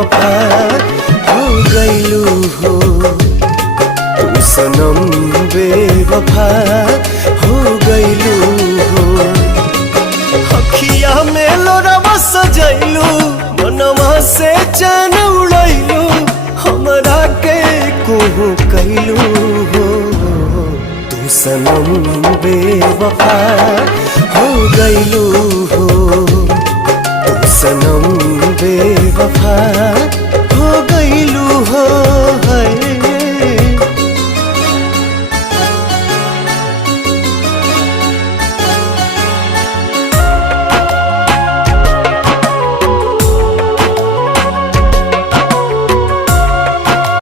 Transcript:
बेवफा हो गईलू हो, तू सनम बेवफा हो गईलू हो। अखिया में लोरवा सजैलू, मनवा से चैन उड़ैलू, हमरा के कुहू कैलू हो, तू सनम बेवफा हो गईलू हो, तू सनम बेवफा